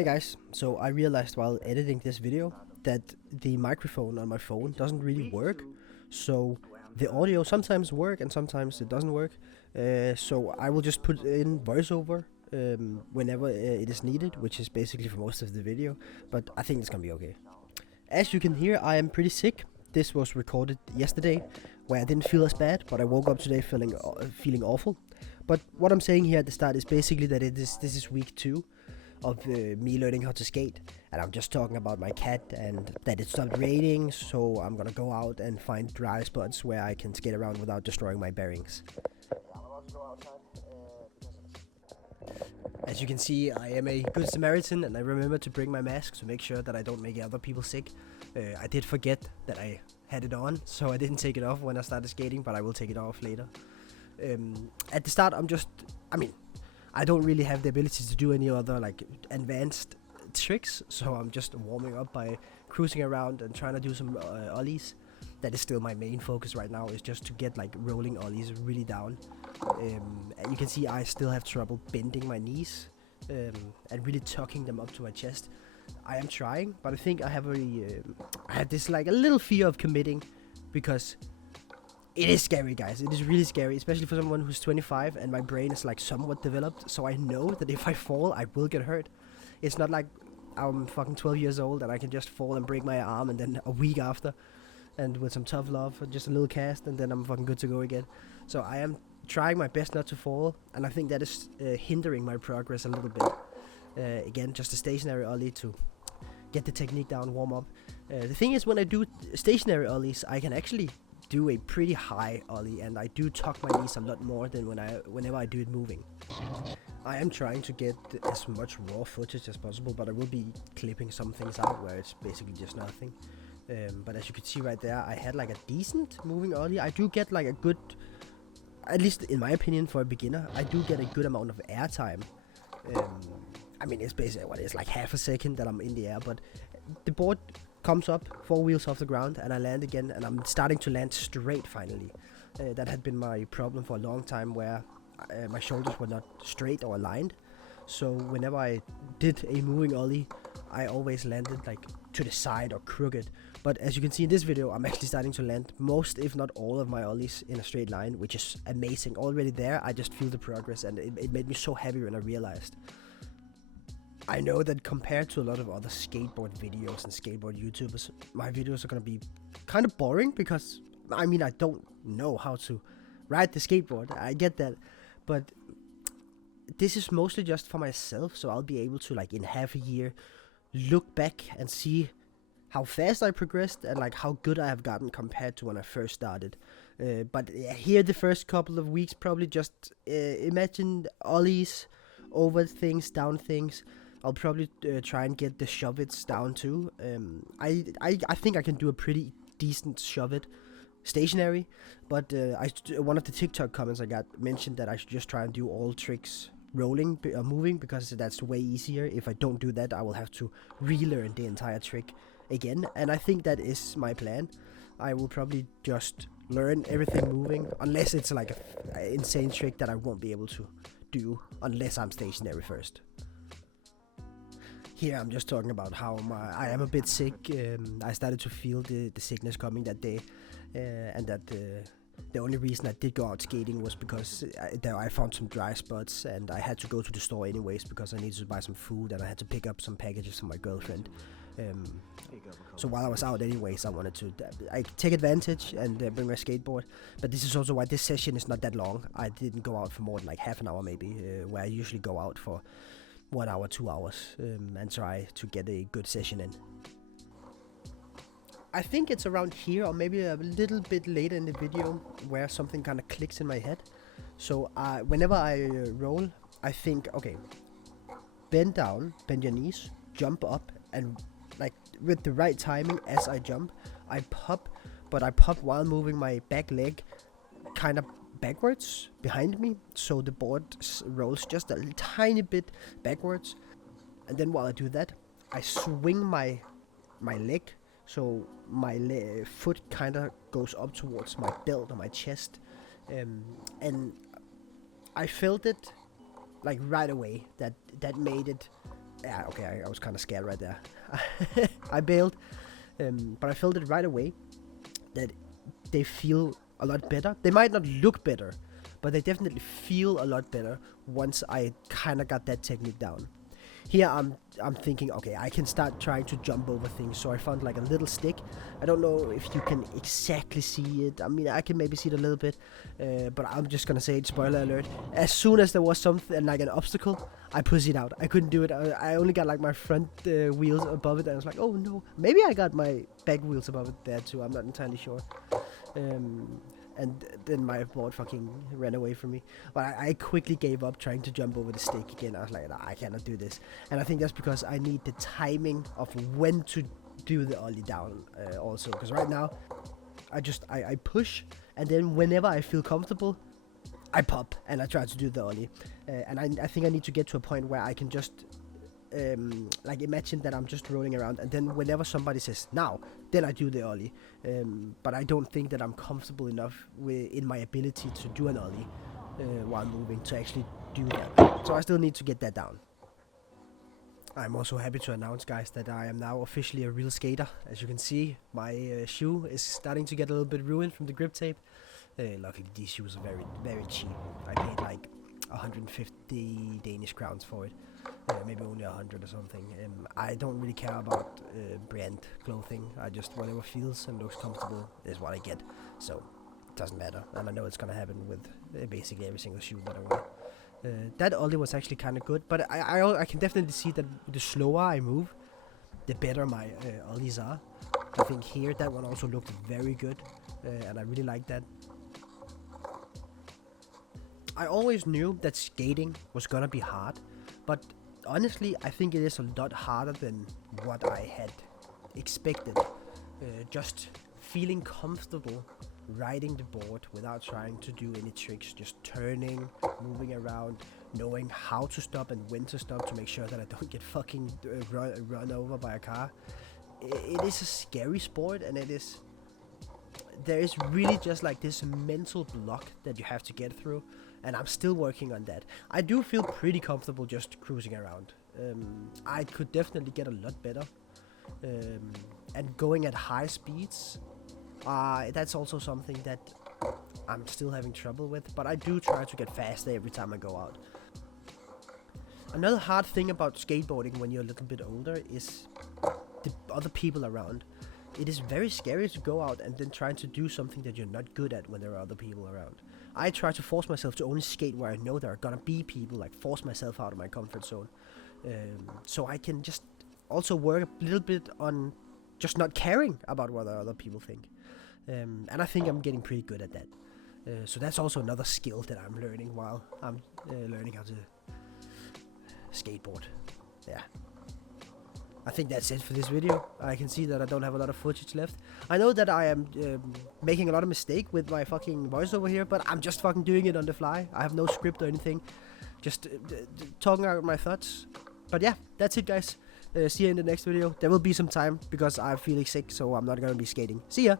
Hey guys, so I realized while editing this video that the microphone on my phone doesn't really work. So the audio sometimes work and sometimes it doesn't work. So I will just put in voiceover whenever it is needed, which is basically for most of the video, but I think it's gonna be okay. As you can hear, I am pretty sick. This was recorded yesterday, where I didn't feel as bad, but I woke up today feeling awful. But what I'm saying here at the start is basically that this is week 2 of me learning how to skate, and I'm just talking about my cat and that it stopped raining, so I'm gonna go out and find dry spots where I can skate around without destroying my bearings. As you can see, I am a good Samaritan, and I remember to bring my mask to make sure that I don't make other people sick. I did forget that I had it on, so I didn't take it off when I started skating, but I will take it off later. At the start, I don't really have the ability to do any other like advanced tricks, so I'm just warming up by cruising around and trying to do some ollies. That is still my main focus right now, is just to get like rolling ollies really down. You can see I still have trouble bending my knees and really tucking them up to my chest. I am trying, but I think I have this like a little fear of committing, because it is scary, guys. It is really scary, especially for someone who's 25 and my brain is like somewhat developed, so I know that if I fall, I will get hurt. It's not like I'm fucking 12 years old and I can just fall and break my arm and then a week after, and with some tough love, just a little cast, and then I'm fucking good to go again. So I am trying my best not to fall, and I think that is hindering my progress a little bit. Again, just a stationary ollie to get the technique down, warm up. The thing is, when I do stationary ollies, I can actually do a pretty high ollie, and I do tuck my knees a lot more than whenever I do it moving. I am trying to get as much raw footage as possible, but I will be clipping some things out where it's basically just nothing. But as you can see right there, I had like a decent moving ollie. I do get like a good, at least in my opinion for a beginner, I do get a good amount of air time. It's basically what it's like half a second that I'm in the air, but the board comes up 4 wheels off the ground and I land again, and I'm starting to land straight finally. That had been my problem for a long time, where my shoulders were not straight or aligned. So whenever I did a moving ollie, I always landed like to the side or crooked. But as you can see in this video, I'm actually starting to land most, if not all, of my ollies in a straight line, which is amazing. Already there, I just feel the progress, and it made me so happy when I realized. I know that compared to a lot of other skateboard videos and skateboard YouTubers, my videos are gonna be kind of boring, because I don't know how to ride the skateboard. I get that, but this is mostly just for myself, so I'll be able to, like, in half a year, look back and see how fast I progressed and like how good I have gotten compared to when I first started. But here the first couple of weeks, probably just imagine ollies, over things, down things. I'll probably try and get the shove-its down too. I think I can do a pretty decent shove-it stationary, but one of the TikTok comments I got mentioned that I should just try and do all tricks rolling moving, because that's way easier. If I don't do that, I will have to relearn the entire trick again, and I think that is my plan. I will probably just learn everything moving, unless it's like an insane trick that I won't be able to do unless I'm stationary first. Here I'm just talking about how I am a bit sick. I started to feel the sickness coming that day, and that the only reason I did go out skating was because I found some dry spots, and I had to go to the store anyways because I needed to buy some food, and I had to pick up some packages from my girlfriend. So while I was out anyways, I wanted to take advantage and bring my skateboard. But this is also why this session is not that long. I didn't go out for more than like half an hour maybe, where I usually go out for 1 hour, 2 hours, and try to get a good session in. I think it's around here, or maybe a little bit later in the video, where something kind of clicks in my head. So whenever I roll, I think, okay, bend down, bend your knees, jump up, and like with the right timing as I jump, I pop, but I pop while moving my back leg kind of backwards behind me, so the board rolls just a tiny bit backwards, and then while I do that, I swing my leg, so my foot kind of goes up towards my belt or my chest, and I felt it like right away that made it Yeah, okay, I was kind of scared right there. I bailed, but I felt it right away that they feel a lot better. They might not look better, but they definitely feel a lot better once I kind of got that technique down. Here I'm thinking, okay, I can start trying to jump over things. So I found like a little stick. I don't know if you can exactly see it. I mean, I can maybe see it a little bit, but I'm just gonna say it, spoiler alert. As soon as there was something like an obstacle, I pussied out. I couldn't do it. I only got like my front wheels above it, and I was like, oh no. Maybe I got my back wheels above it there too. I'm not entirely sure. And then my board fucking ran away from me. But I quickly gave up trying to jump over the stick again. I was like, nah, I cannot do this. And I think that's because I need the timing of when to do the ollie down also. Because right now, I push, and then whenever I feel comfortable, I pop and I try to do the ollie. And I think I need to get to a point where I can just like imagine that I'm just rolling around, and then whenever somebody says now, then I do the ollie. But I don't think that I'm comfortable enough in my ability to do an ollie while moving to actually do that. So I still need to get that down. I'm also happy to announce, guys, that I am now officially a real skater. As you can see, my shoe is starting to get a little bit ruined from the grip tape. Luckily, these shoes are very, very cheap. I paid like 150 Danish crowns for it. Maybe only 100 or something. I don't really care about brand clothing. I just, whatever feels and looks comfortable is what I get. So it doesn't matter. And I know it's gonna happen with basically every single shoe that I wear. That ollie was actually kind of good, but I can definitely see that the slower I move, the better my ollies are. I think here that one also looked very good, and I really like that. I always knew that skating was gonna be hard, but honestly, I think it is a lot harder than what I had expected. Just feeling comfortable riding the board without trying to do any tricks, just turning, moving around, knowing how to stop and when to stop to make sure that I don't get fucking run over by a car. It is a scary sport, and there is really just like this mental block that you have to get through, and I'm still working on that. I do feel pretty comfortable just cruising around. I could definitely get a lot better, and going at high speeds, that's also something that I'm still having trouble with, but I do try to get faster every time I go out. Another hard thing about skateboarding when you're a little bit older is the other people around. It is very scary to go out and then try to do something that you're not good at when there are other people around. I try to force myself to only skate where I know there are gonna be people, like force myself out of my comfort zone. So I can just also work a little bit on just not caring about what other people think. And I think I'm getting pretty good at that. So that's also another skill that I'm learning while I'm learning how to skateboard. Yeah. I think that's it for this video. I can see that I don't have a lot of footage left. I know that I am making a lot of mistake with my fucking voiceover here, but I'm just fucking doing it on the fly. I have no script or anything. Just talking out my thoughts. But yeah, that's it, guys. See you in the next video. There will be some time because I'm feeling sick, so I'm not gonna be skating. See ya!